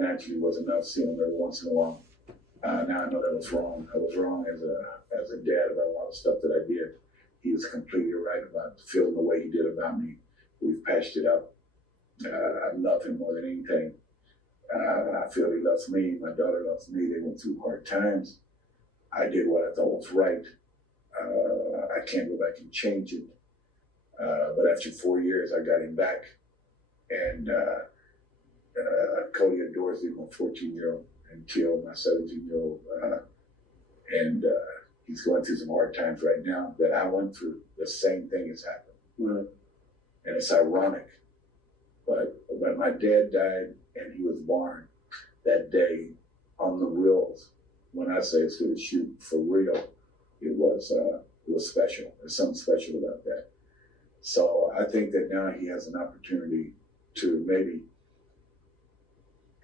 financially was enough, seeing him every once in a while. Now I know that was wrong. I was wrong as a dad about a lot of stuff that I did. He was completely right about feeling the way he did about me. We've patched it up. I love him more than anything. I feel he loves me. My daughter loves me. They went through hard times. I did what I thought was right. I can't go back and change it. But after 4 years, I got him back. And Cody adores me, my 14-year-old, and killed my 17-year-old. And he's going through some hard times right now that I went through. The same thing has happened. Right. And it's ironic. But my dad died, and he was born that day on the reels. When I say it's going to shoot for real, it was special. There's something special about that. So I think that now he has an opportunity to maybe.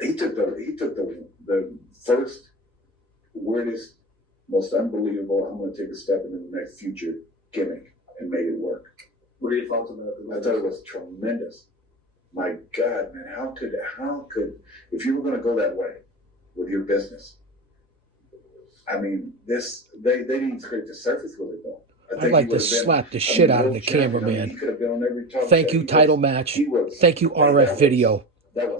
He took the first weirdest, most unbelievable, I'm going to take a step into the next future gimmick and made it work. What are your thoughts about that? I thought it was tremendous. My God, man, how could, if you were going to go that way with your business, I mean, they didn't even scrape the surface with it though. I'd like to slap the shit out of the cameraman. Thank you, Title Match. Thank you, RF Video.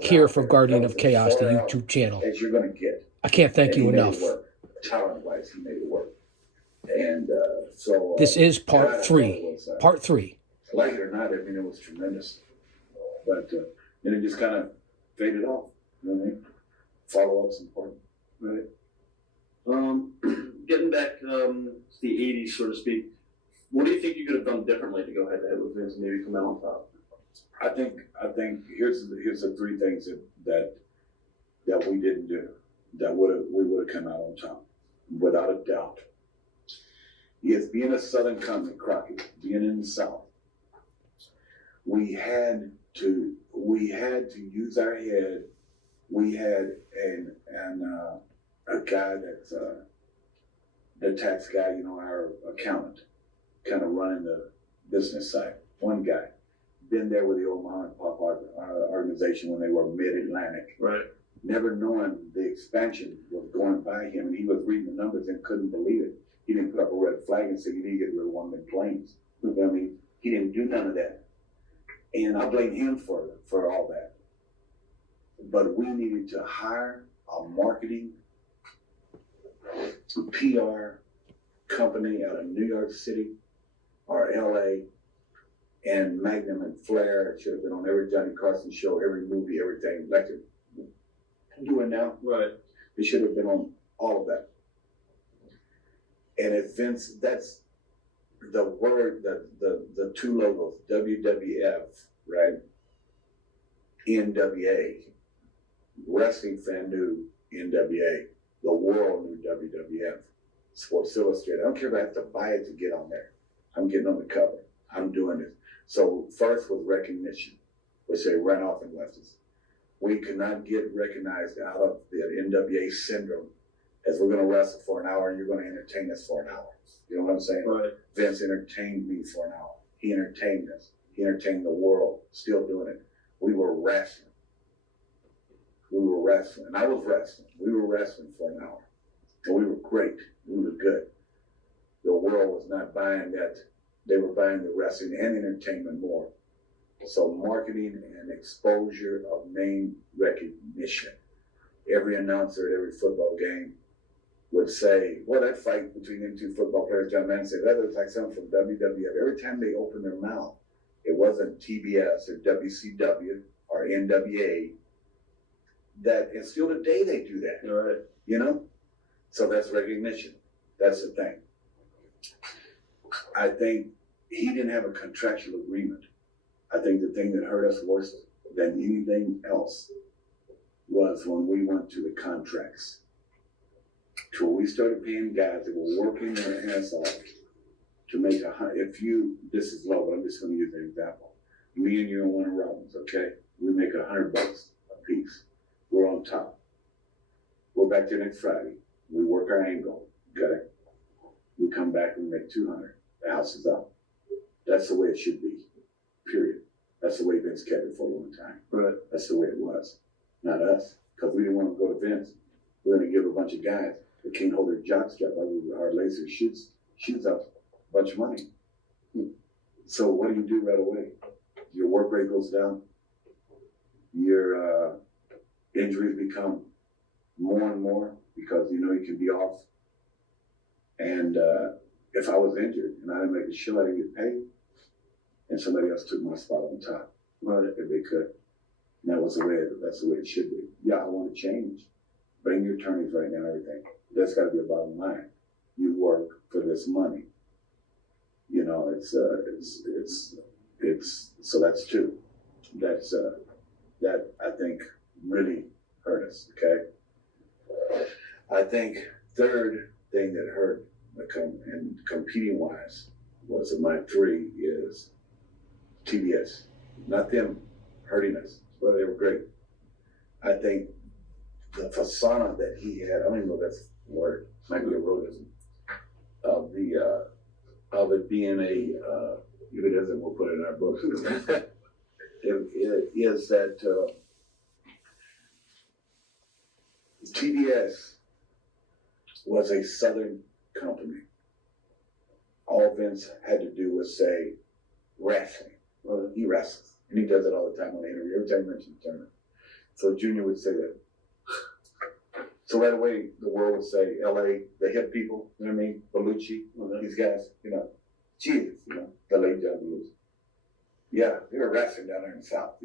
Here for Guardian of Chaos, the YouTube channel. As you're going to get. I can't thank you enough. Talent-wise, he made it work. And so... This is part 3. Part 3. Like it or not, I mean, it was tremendous. But then it just kind of faded off. You know what I mean? Follow-up's important. Right. Getting back to the 80s, so to speak, what do you think you could have done differently to go head-to-head with Vince and maybe come out on top? I think here's the 3 things that we didn't do that we would have come out on top, without a doubt. Yes, being a Southern company, Crockett, being in the South, we had to use our head. We had a guy that's the tax guy, our accountant, kind of running the business side. One guy. Been there with the old mom and pop organization when they were mid-Atlantic. Right. Never knowing the expansion was going by him, and he was reading the numbers and couldn't believe it. He didn't put up a red flag and say you need to get rid of one of them planes. I mean, he didn't do none of that. And I blame him for all that. But we needed to hire a marketing PR company out of New York City or LA. And Magnum and Flair should have been on every Johnny Carson show, every movie, everything, like they're doing now. Right. They should have been on all of that. And if Vince, that's the word, the 2 logos, WWF, right? NWA. Wrestling fan knew NWA. The world knew WWF. Sports Illustrated. I don't care if I have to buy it to get on there. I'm getting on the cover. I'm doing this. So first was recognition, which they ran off and left us. We could not get recognized out of the NWA syndrome as we're going to wrestle for an hour and you're going to entertain us for an hour. You know what I'm saying? Right. Vince entertained me for an hour. He entertained us. He entertained the world, still doing it. We were wrestling. And I was wrestling. We were wrestling for an hour. And we were great. We were good. The world was not buying that. They were buying the wrestling and entertainment more. So marketing and exposure of name recognition. Every announcer at every football game would say, well, that fight between them 2 football players, John Madden said, that looks like something from WWF. Every time they opened their mouth, it wasn't TBS or WCW or NWA. And still today they do that. All right. So that's recognition. That's the thing. I think he didn't have a contractual agreement. I think the thing that hurt us worse than anything else was when we went to the contracts. To where we started paying guys that were working their ass off to make this is low, but I'm just going to use an example. Me and you and Winter Robbins, okay? We make $100 a piece. We're on top. We're back there next Friday. We work our angle, okay? We come back and we make 200. The house is up. That's the way it should be, period. That's the way Vince kept it for a long time. Right. That's the way it was. Not us. because we didn't want to go to Vince. We're going to give a bunch of guys that can't hold their jock strap, our laser shoots up a bunch of money. So what do right away? Your work rate goes down. Your injuries become more and more because you can be off. And if I was injured and I didn't make a show, I didn't get paid, and somebody else took my spot on top, right? If they could. And that's the way it should be. Yeah, I want to change. Bring your attorneys right now, everything. That's got to be a bottom line. You work for this money. It's so that's two. That's that I think really hurt us. Okay. I think third thing that hurt and competing wise was in my three is TBS. Not them hurting us, but they were great. I think the persona that he had, I don't even know if that's a word, might be a rodism, of it being if it isn't, we'll put it in our books. It is that TBS was a Southern company. All Vince had to do was say wrestling. Well, he wrestles, and he does it all the time on the interview. Every time he mentions the tournament. So Junior would say that. So right away, the world would say, LA, the hip people, you know what I mean? Bellucci, these guys, Jesus, the late John Lewis. Yeah, they were wrestling down there in the South,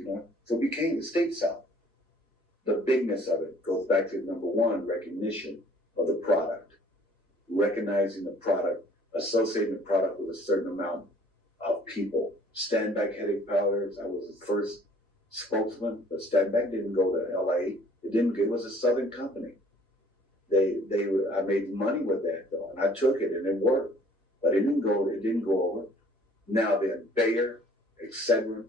So it became the state South. The bigness of it goes back to number one, recognition of the product. Recognizing the product, associating the product with a certain amount of people. Standback headache powders, I was the first spokesman, but Standback didn't go to LA. It was a Southern company. I made money with that though, and I took it and it worked. But it didn't go over. Now then, Bayer, Excedrin,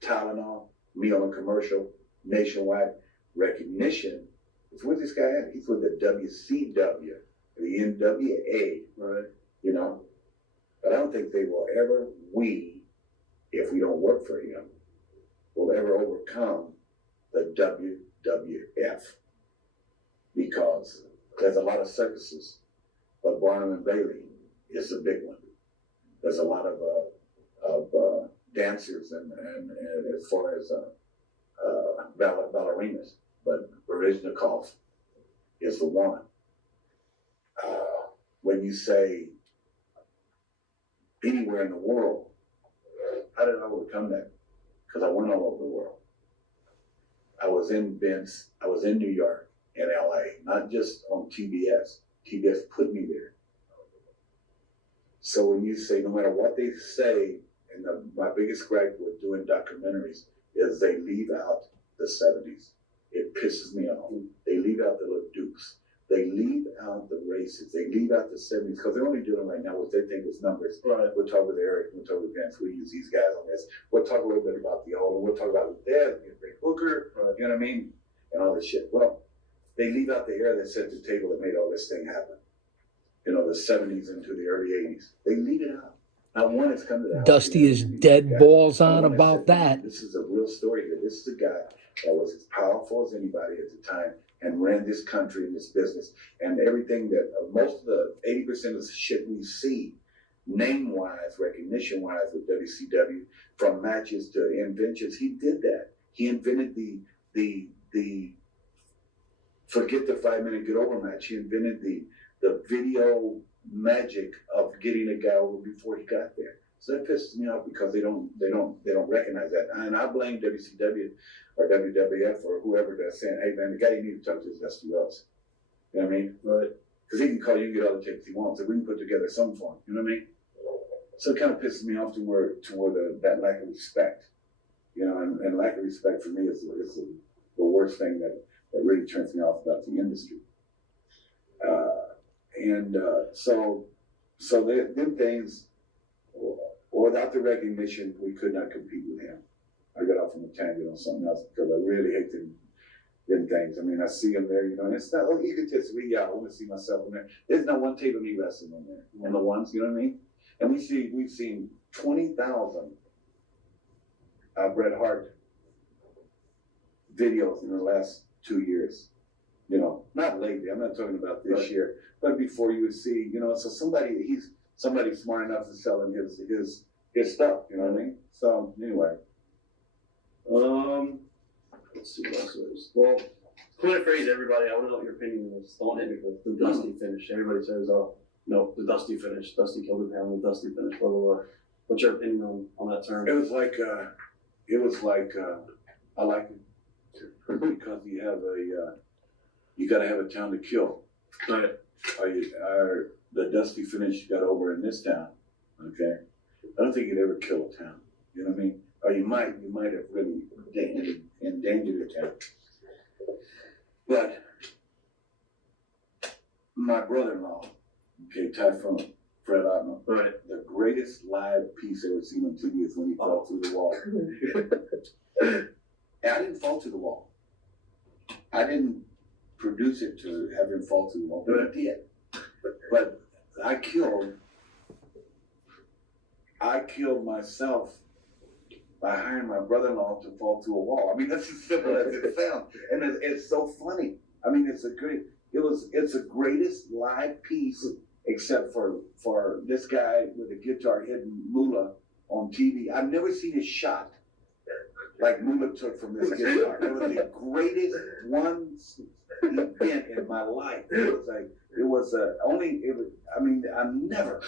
Tylenol, me on a commercial, nationwide recognition. It's where this guy at. He's with the WCW, the NWA, right? But I don't think they will ever, if we don't work for him, will ever overcome the WWF. Because there's a lot of circuses, but Barnum and Bailey is the big one. There's a lot of dancers and as far as ballerinas, but Baryshnikov is the one. When you say anywhere in the world, how did I overcome that? Because I went all over the world. I was in New York and LA, not just on TBS. TBS put me there. So when you say, no matter what they say, and my biggest gripe with doing documentaries is they leave out the 70s. It pisses me off. They leave out the little dukes. They leave out the races. They leave out the 70s because they're only doing right now what they think is numbers. Right. We'll talk with Eric. We'll talk with Vince. We'll use these guys on this. We'll talk a little bit about the old. We'll talk about the dead, Rick Hooker, right. You know what I mean? And all this shit. Well, they leave out the era that set the table that made all this thing happen. The 70s into the early 80s. They leave it out. Not one has come to that. Dusty is dead balls on about that. This is a real story here. This is a guy that was as powerful as anybody at the time and ran this country and this business. And everything that, most of the 80% of the shit we see, name-wise, recognition-wise with WCW, from matches to inventions, he did that. He invented the forget the 5-minute get over match. He invented the video magic of getting a guy over before he got there. So that pisses me off because they don't recognize that. And I blame WCW or WWF or whoever that's saying, hey man, the guy you need to talk to is Dusty Rhodes. You know what I mean? Right. Because he can call you and get all the tickets he wants. So we can put together some for him. You know what I mean? So it kind of pisses me off to where that lack of respect. And lack of respect for me is the worst thing that really turns me off about the industry. So them things, without the recognition, we could not compete with him. I got off on a tangent on something else because I really hate them things. I mean, I see him there, and it's not egotistic. I want to see myself in there. There's not one tape of me wrestling on there. On the ones, you know what I mean? And we've seen 20,000 Bret Hart videos in the last 2 years. You know, not lately. I'm not talking about this Right. year, but before you would see, you know, so he's somebody smart enough to sell him his stuff. You know what I mean? So anyway, Let's see what else there is. Well, coin a phrase, everybody. I want to know what your opinion is. Don't hit me with the dusty finish. Everybody says, "Oh, no, the dusty finish. Dusty killed the pound. The dusty finish." Blah blah blah. What's your opinion on that term? it was like I like it because you got to have a town to kill. Right. The dusty finish got over in this town. Okay, I don't think you'd ever kill a town. You know what I mean? Or you might have really endangered a town. But my brother-in-law, okay, Typhoon, Fred Otman, Right. the greatest live piece I ever seen on TV is when he fell through the wall. And I didn't fall through the wall. I didn't produce it to have him fall through the wall, but I did. But I killed myself by hiring my brother-in-law to fall through a wall. I mean, that's as simple as it sounds, and it's so funny. I mean, it's the greatest live piece, except for this guy with a guitar hitting Moolah on TV. I've never seen a shot like Moolah took from this guitar. It was the greatest event in my life. I've never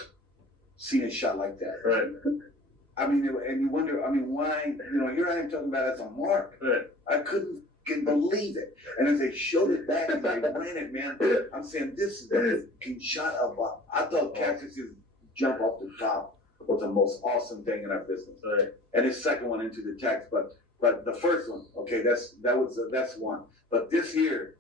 seen a shot like that. Right. I mean, and you wonder, why, here I am talking about it as a mark. Right. I couldn't believe it. And as they showed it back and they ran it, man, I'm saying, this is the fucking shot of I thought Cactus's jump off the top was the most awesome thing in our business. Right. And his second one into the text, but the first one, okay, that's one. But this here,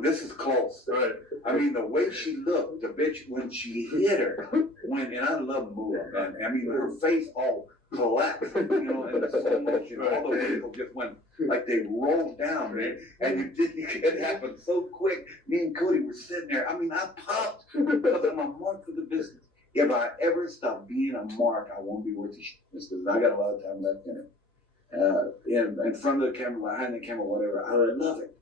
this is close. Right. I mean, the way she looked, the bitch, when she hit her, and I love Moolah, man. I mean, her face all collapsed, in the slow motion. All the vehicles just went, like they rolled down, man. And it happened so quick. Me and Cody were sitting there. I mean, I popped because I'm a mark for the business. If I ever stop being a mark, I won't be worth a shit. Because I got a lot of time left in it. In front of the camera, behind the camera, whatever, I love it.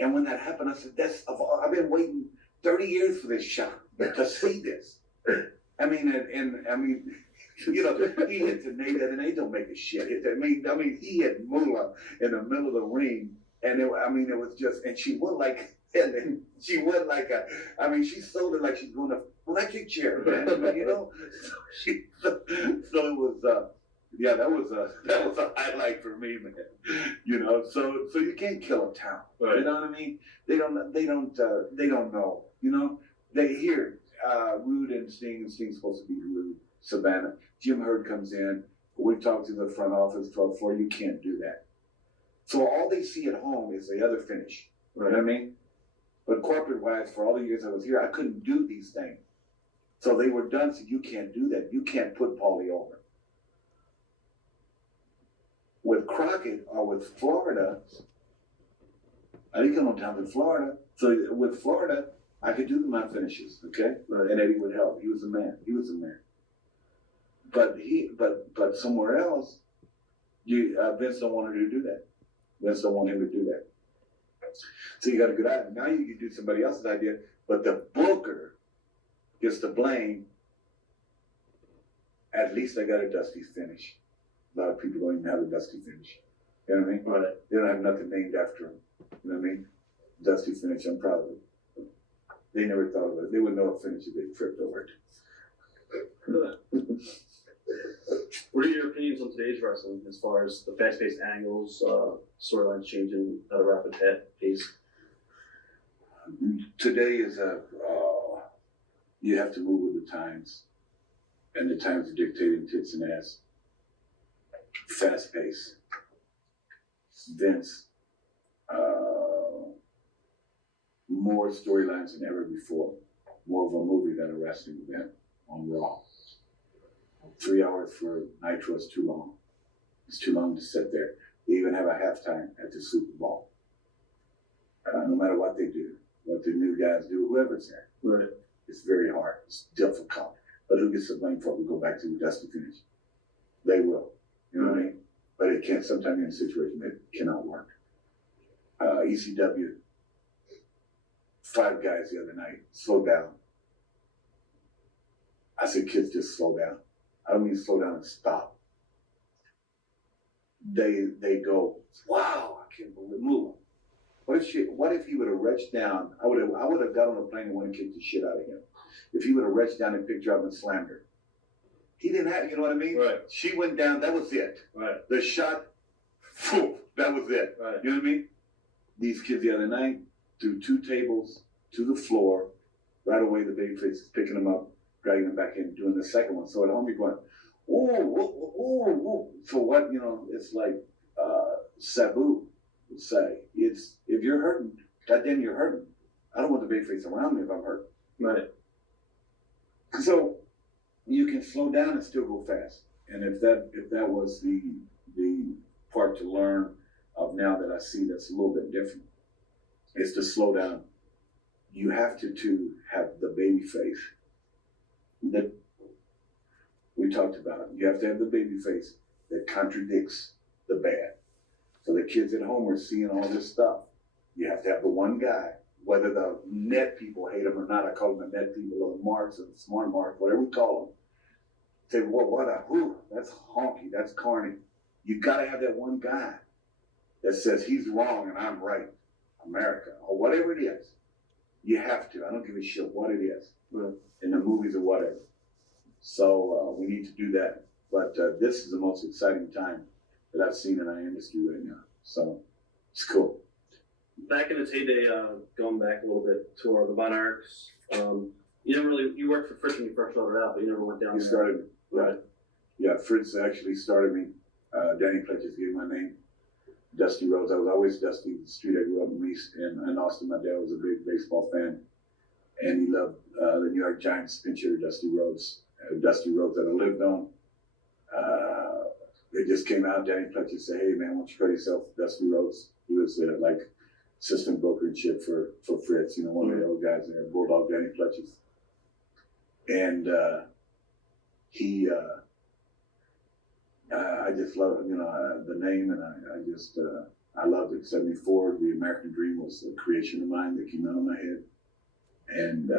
And when that happened, I said, I've been waiting 30 years for this shot to see this. I mean, he hit the Nate, and they don't make a shit. He hit Moolah in the middle of the ring, and it was just, and she went like, she sold it like she's going to electric chair, man. So it was, yeah, that was a highlight for me, man. So you can't kill a town. Right. You know what I mean? They don't know. They hear Rude and Sting's supposed to be Rude. Savannah. Jim Hurd comes in. We talk to the front office, 12th floor. You can't do that. So all they see at home is the other finish. Right. You know what I mean? But corporate wise, for all the years I was here, I couldn't do these things. So they were done. So you can't do that. You can't put Paulie over. With Crockett or with Florida, I didn't come on time with Florida. So with Florida, I could do my finishes, okay? Right. And Eddie would help. He was a man. But somewhere else, Vince don't want her to do that. Vince don't want him to do that. So you got a good idea. Now you can do somebody else's idea, but the booker gets the blame. At least I got a dusty finish. A lot of people don't even have a dusty finish. You know what I mean? Right. They don't have nothing named after them. You know what I mean? Dusty finish, I'm proud of it. They never thought of it. They wouldn't know a finish if they tripped over it. What are your opinions on today's wrestling as far as the fast-paced angles, storylines changing at a rapid pace? Today is you have to move with the times. And the times are dictating tits and ass. Fast pace. Vince. More storylines than ever before. More of a movie than a wrestling event on Raw. 3 hours for Nitro is too long. It's too long to sit there. They even have a halftime at the Super Bowl. No matter what they do, what the new guys do, whoever's there. Right. It's very hard. It's difficult. But who gets the blame for it? We go back to the dusty finish. They will. You know what I mean? But it can't, sometimes in a situation, it cannot work. ECW, 5 guys the other night, slow down. I said, kids, just slow down. I don't mean slow down and stop. They go, wow, I can't believe it. What if he would have reached down? I would have got on a plane and went and kicked the shit out of him. If he would have reached down and picked her up and slammed her. He didn't have, you know what I mean? Right. She went down, that was it. Right. The shot, phew, that was it. Right. You know what I mean? These kids the other night threw 2 tables to the floor. Right away, the babyface is picking them up, dragging them back in, doing the second one. So at home, you're going, oh. So what, it's like Sabu would say, it's, if you're hurting, goddamn, you're hurting. I don't want the babyface around me if I'm hurt. Right. So you can slow down and still go fast. And if that was the part to learn of now that I see that's a little bit different, is to slow down. You have to have the baby face that we talked about. You have to have the baby face that contradicts the bad. So the kids at home are seeing all this stuff. You have to have the one guy, whether the net people hate him or not. I call them the net people or the marks or the smart mark, whatever we call them. Say, well, that's honky, that's carny. You gotta have that one guy that says he's wrong and I'm right, America, or whatever it is. You have to. I don't give a shit what it is, in the movies or whatever. So we need to do that. But this is the most exciting time that I've seen in our industry right now. So it's cool. Back in its heyday, going back a little bit to the Von Erichs, you worked for Fritz when you first started out, but you never went down He there. started me. Right. Yeah, Fritz actually started me. Danny Pledges gave my name. Dusty Rhodes. I was always Dusty. The street I grew up in Austin. My dad was a big baseball fan, and he loved the New York Giants pitcher Dusty Rhodes. Dusty Rhodes that I lived on. It just came out. Danny Pledges said, "Hey man, why don't you call yourself Dusty Rhodes?" He was like assistant broker and shit for Fritz. One of the old guys there, Bulldog Danny Pledges, and he. I just love the name, and I loved it. 74, the American Dream was a creation of mine that came out of my head, and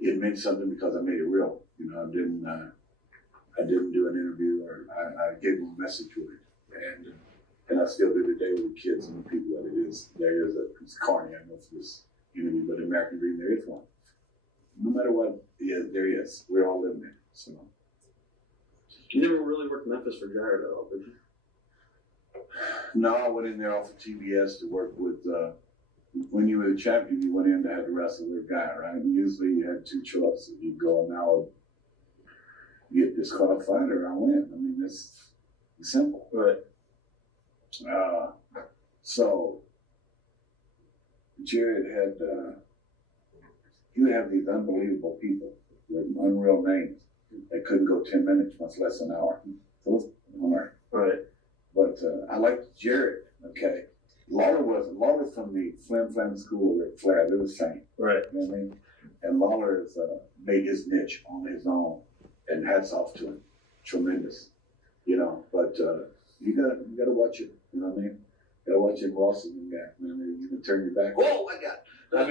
it meant something because I made it real. I didn't do an interview, or I gave them a message with it, and I still do today with the kids and the people that it is. It's corny, I know for this interview, but the American Dream, there is one. No matter what, there is. We're all living it. So. You never really worked Memphis for Jared at all, did you? No, I went in there off of TBS to work with, when you were the champion, you went in to have to wrestle with a guy, right? And usually you had 2 choices. You go, now you get disqualified or I win. I mean, it's simple. Right. So Jared he would have these unbelievable people with unreal names that couldn't go 10 minutes, much less an hour. So it was hard. Right. But I liked Jared, okay? Lawler from the Flim School with Flair, they're the same. Right. You know what I mean? And Lawler has made his niche on his own, and hats off to him. Tremendous. But you gotta watch it, you know what I mean? You gotta watch him Ross and that, man. You can turn your back. Oh my God! How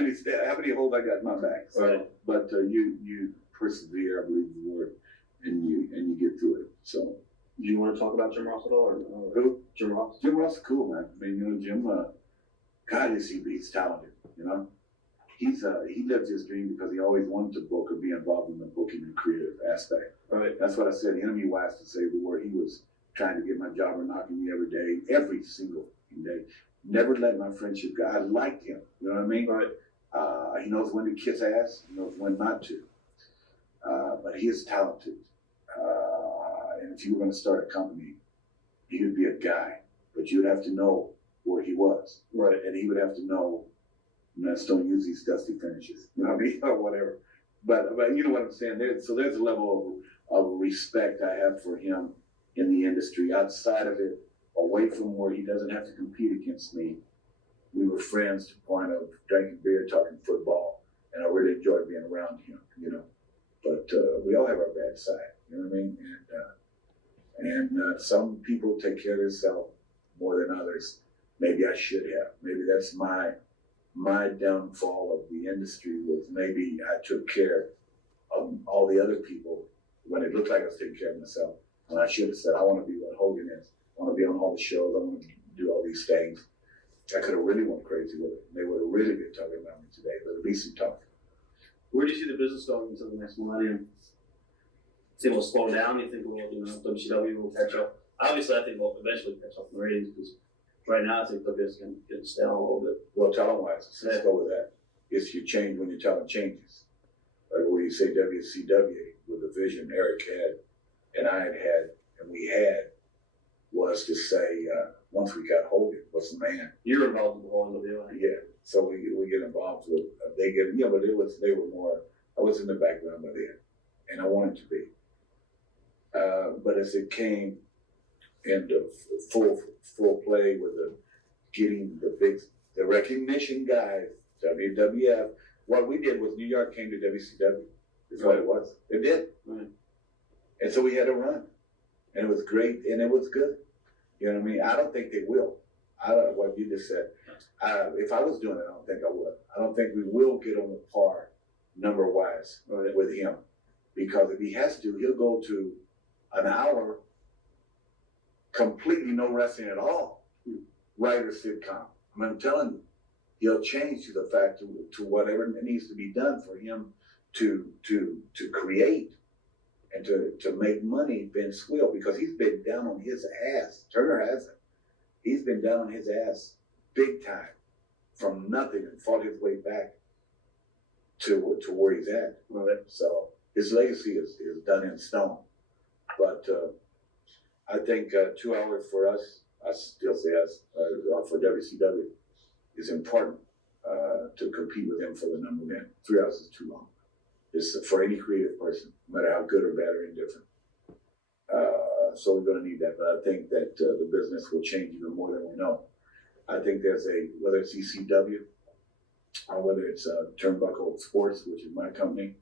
many holes I got in my back? So, right. But you persevere, I believe the word, and you get through it. So. Do you want to talk about Jim Ross at all? Or who? Jim Ross? Jim Ross is cool, man. I mean, Jim, God, he's talented, he lives his dream because he always wanted to book or be involved in the booking and creative aspect. Right. That's what I said, enemy wise to say the word. He was trying to get my job or knocking me every single day. Never let my friendship go. I liked him, you know what I mean? Right. He knows when to kiss ass, he knows when not to. But he is talented. And if you were going to start a company, he would be a guy, but you would have to know where he was. Right. And he would have to know, let's don't use these dusty finishes, you know what I mean, or whatever. But you know what I'm saying? There's a level of respect I have for him in the industry. Outside of it, away from where he doesn't have to compete against me, we were friends to the point of drinking beer, talking football, and I really enjoyed being around him, But we all have our bad side, you know what I mean? And some people take care of themselves more than others. Maybe I should have. Maybe that's my downfall of the industry was maybe I took care of all the other people when it looked like I was taking care of myself. And I should have said, I want to be what Hogan is. I want to be on all the shows. I want to do all these things. I could have really went crazy with it. They would have really been talking about me today, but at least we talked. Where do you see the business going into the next millennium? Think we'll slow down? You think WCW will catch up? Obviously, I think we'll eventually catch up in the ratings because right now I think WCW is getting stale a little bit. Well, talent-wise, let's go with that. It's you change when your talent changes. Like when you say WCW with the vision Eric had and I had and we had was to say once we got Hogan, what's the man? You're involved in the whole NWA. Yeah. So we get involved with but they were more. I was in the background by then, and I wanted to be. But as it came into full play with getting the recognition guys, WWF. What we did was New York came to WCW. Is what it was. It did. Right. And so we had to run, and it was great, and it was good. You know what I mean? I don't think they will. I don't know what you just said. If I was doing it, I don't think I would. I don't think we will get on the par number-wise with him. Because if he has to, he'll go to an hour completely no wrestling at all. Writer sitcom. I mean, I'm telling you, he'll change to the fact to whatever needs to be done for him to create and to make money. Vince will, because he's been down on his ass. Turner hasn't. He's been down on his ass big time from nothing and fought his way back to where he's at. Right. So his legacy is done in stone. But I think 2 hours for us, I still say us, for WCW, is important to compete with them for the number one. 3 hours is too long. It's for any creative person, no matter how good or bad or indifferent. So we're going to need that. But I think that the business will change even more than we know. I think there's whether it's ECW or whether it's Turnbuckle Sports, which is my company,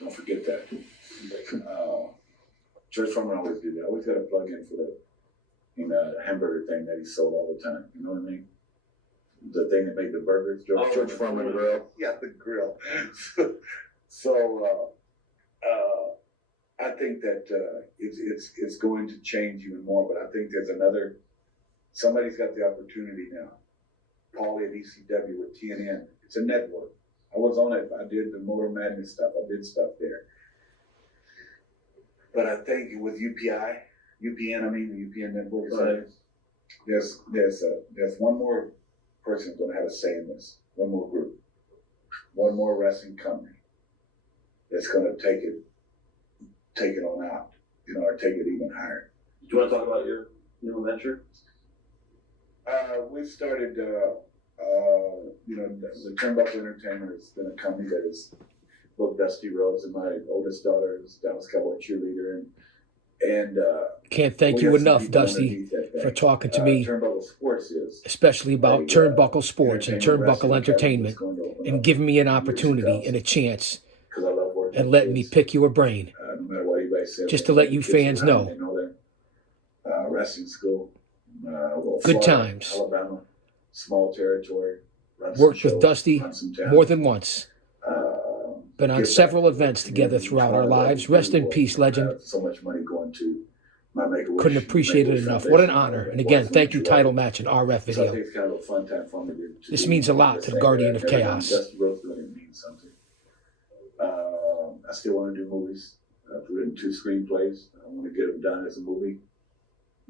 don't forget that. George Foreman always did that. Always got to plug in for the hamburger thing that he sold all the time. You know what I mean? The thing that made the burgers. George Foreman grill. Yeah, the grill. So I think that it's going to change even more. But I think there's somebody's got the opportunity now. Paulie at ECW with TNN. It's a network. I was on it. I did the Motor Madness stuff. I did stuff there. But I think with UPN, the UPN network. Right. There's one more person going to have a say in this. One more group. One more wrestling company that's going to take it on out, or take it even higher. Do you want to talk about your new venture? We started, the Turnbuckle Entertainment has been a company that has booked Dusty Rhodes, and my oldest daughter is Dallas Cowboy cheerleader, and can't thank you enough, Dusty, for talking to me, Turnbuckle Sports especially about Turnbuckle Sports and Turnbuckle Entertainment, and giving me an opportunity and a chance, and letting me pick your brain, no matter what anybody says, just to let you fans know. They know that wrestling school, Good Florida, times. Alabama, small territory. Worked with Dusty more than once. Been on several events together throughout our lives. Rest in peace, legend. So much money going to my Make-A-Wish. Couldn't appreciate it enough. What an honor. And again, thank you, Title Match and RF So I Video. think it's kind of a fun time for me to This means a lot to the Guardian of Chaos. Dusty Rhodes doing it means something. I still want to do movies. I've written 2 screenplays. I want to get them done as a movie.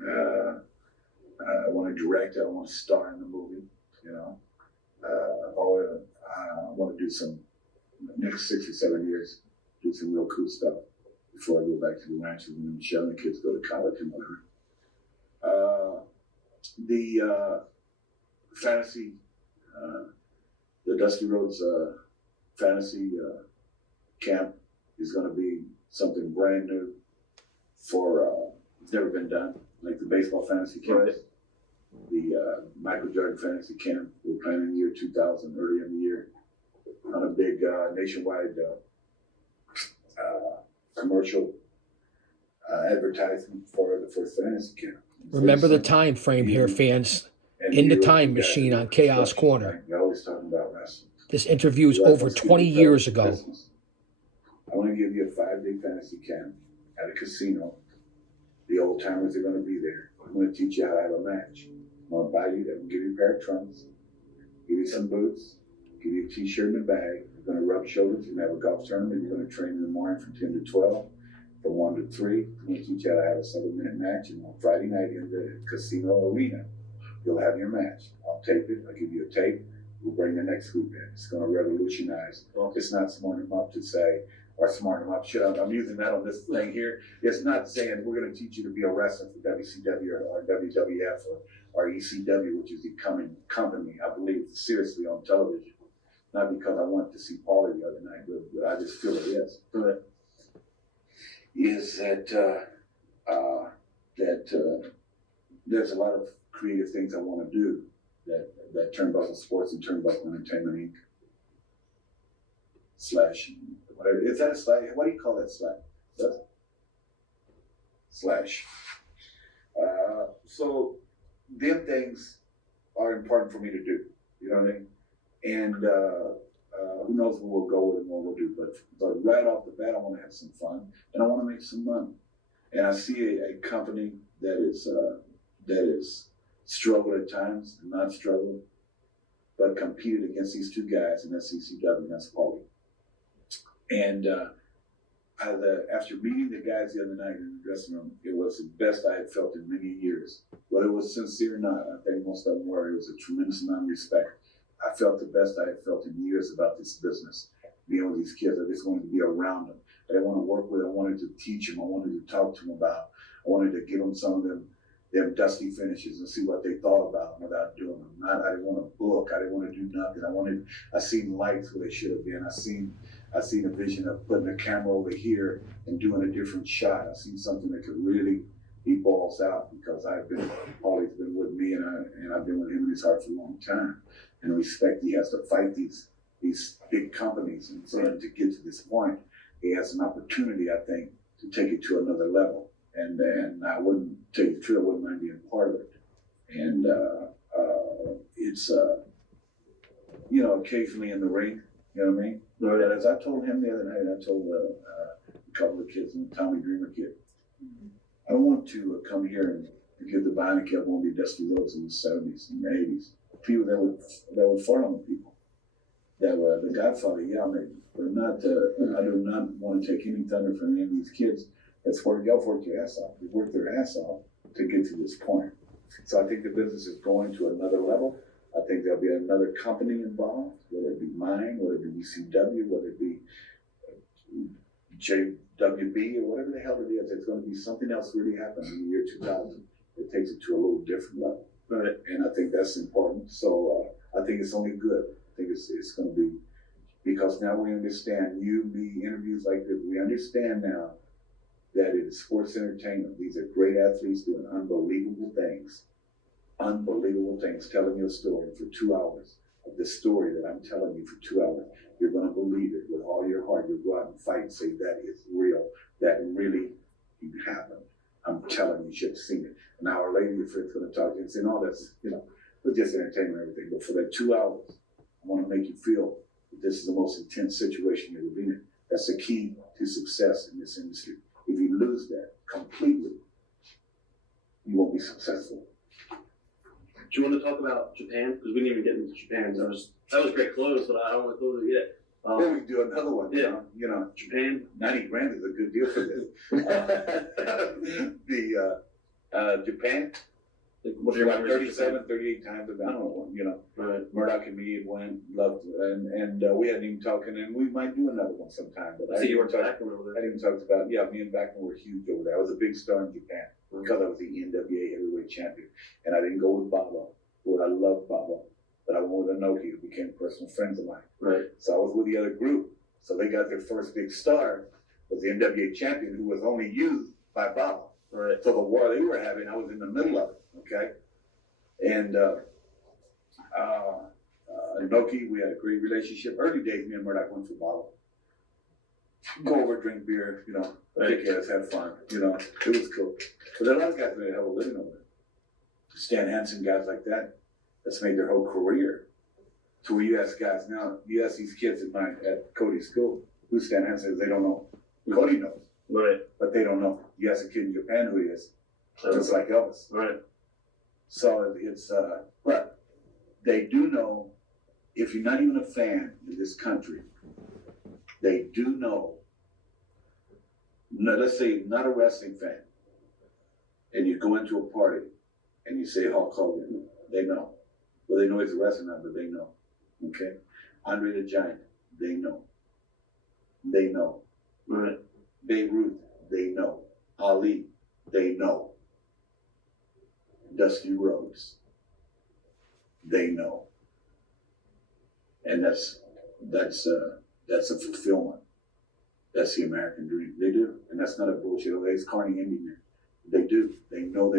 I want to direct. I want to star in the movie. I want to do some, next 6 or 7 years, do some real cool stuff before I go back to the ranches and Michelle and the kids go to college and whatever. The fantasy, the Dusty Rhodes fantasy camp is going to be something brand new it's never been done, like the baseball fantasy camp. Right. The Michael Jordan fantasy camp, we're planning in the year 2000, early in the year, on a big nationwide commercial advertisement for the first fantasy camp. Remember the time frame here, fans. In the time machine on Chaos Corner. You're always talking about wrestling. This interview is over 20 years ago. I want to give you a 5-day fantasy camp at a casino. The old timers are going to be there. I'm going to teach you how to have a match. I'm going to buy you, I'm going to give you a pair of trunks, give you some boots, give you a t-shirt and a bag. You're going to rub shoulders. You're going to have a golf tournament. You're going to train in the morning from 10 to 12, from 1 to 3. I'm going to teach you how to have a 7-minute match. And on Friday night in the casino arena, you'll have your match. I'll tape it. I'll give you a tape. We'll bring the next group in. It's going to revolutionize. It's not smarting them up to say, or smarting them up. Shit, I'm using that on this thing here. It's not saying we're going to teach you to be a wrestler for WCW or WWF or ECW, which is the coming company, I believe, seriously on television. Not because I wanted to see Paulie the other night, but I just feel it is. But is that there's a lot of creative things I want to do that Turnbuckle Sports and Turnbuckle Entertainment Inc. Slash, whatever. Is that a slash? What do you call that slash? Slash. So, them things are important for me to do. You know what I mean? And who knows where we'll go and what we'll do. But right off the bat, I want to have some fun and I want to make some money. And I see a company that is struggled at times, not struggled, but competed against these two guys, and that's ECW and that's Paulie. And after meeting the guys the other night in the dressing room, it was the best I had felt in many years. Whether it was sincere or not, I think most of them were. It was a tremendous amount of respect. I felt the best I had felt in years about this business. Being with these kids, I just wanted to be around them. I didn't want to work with them. I wanted to teach them. I wanted to talk to them about. I wanted to give them some of them dusty finishes and see what they thought about them without doing them. I didn't want to book. I didn't want to do nothing. I seen lights where they should have been. I seen a vision of putting a camera over here and doing a different shot. I seen something that could really be balls out because Paulie's been with me and I've been with him in his heart for a long time. And the respect he has to fight these big companies and for him to get to this point, he has an opportunity, I think, to take it to another level. And I wouldn't tell you the truth, I wouldn't mind being part of it. And it's occasionally in the ring, you know what I mean? But as I told him the other night, I told a couple of kids, and the Tommy Dreamer kid, I don't want to come here and give the Bionic Elbow won't be Dusty Rhodes in the 70s and the 80s. People that would fart on the people. That were the Godfather, yeah, maybe. But not, I do not want to take any thunder from any of these kids. Y'all worked your ass off. They worked their ass off to get to this point. So I think the business is going to another level. I think there'll be another company involved, whether it be mine, whether it be ECW, whether it be JWB or whatever the hell it is. It's going to be something else really happening in the year 2000. It takes it to a little different level. Right. And I think that's important. So I think it's only good. I think it's going to be, because now we understand, me, interviews like this, we understand now that it is sports entertainment. These are great athletes doing unbelievable things, telling your story for 2 hours. Of the story that I'm telling you for 2 hours, you're going to believe it with all your heart. You'll go out and fight and say, that is real. That really happened. I'm telling you, you should have seen it. An hour later, your friend's going to talk to you and say, no, that's, it's just entertainment and everything. But for that 2 hours, I want to make you feel that this is the most intense situation you've ever been in. That's the key to success in this industry. If you lose that completely, you won't be successful. Do you want to talk about Japan? Because we didn't even get into Japan. That was great clothes, but I don't want to close it yet. Then we can do another one. Yeah. Japan, $90,000 is a good deal for this. Japan. What's your 37, 38 times a down, Right. Murdoch and me went, loved, and we hadn't even talking, and we might do another one sometime. But I see you were talking over there. I even talked about, me and Backman were huge over there. I was a big star in Japan because I was the NWA heavyweight champion, and I didn't go with Baba, who I loved Baba, but I went with Inoki, who became personal friends of mine. Right. So I was with the other group. So they got their first big star, was the NWA champion, who was only used by Baba. Right. So the war they were having, I was in the middle of it. Okay, and Inoki, we had a great relationship. Early days, me and Murdoch went for Baba. go over, drink beer, you know, kick ass, have fun, you know, it was cool. But there are a lot of guys that made a hell of a living over there. Stan Hansen, guys like that, that's made their whole career. So when you ask guys now, you ask these kids at Cody's school, who's Stan Hansen is, they don't know. Cody knows. Right. But they don't know. You ask a kid in Japan who he is, just like Elvis. Right. So it's, but they do know, if you're not even a fan in this country, they do know, let's say not a wrestling fan, and you go into a party and you say Hulk Hogan, they know. Well, they know he's a wrestler now, but they know. Okay? Andre the Giant, they know. They know. Right. Babe Ruth, they know. Ali, they know. Dusty Rhodes, they know. And that's a fulfillment. That's the American dream. They do. And that's not a bullshit. Oh, it's Carney Indian. They do. They know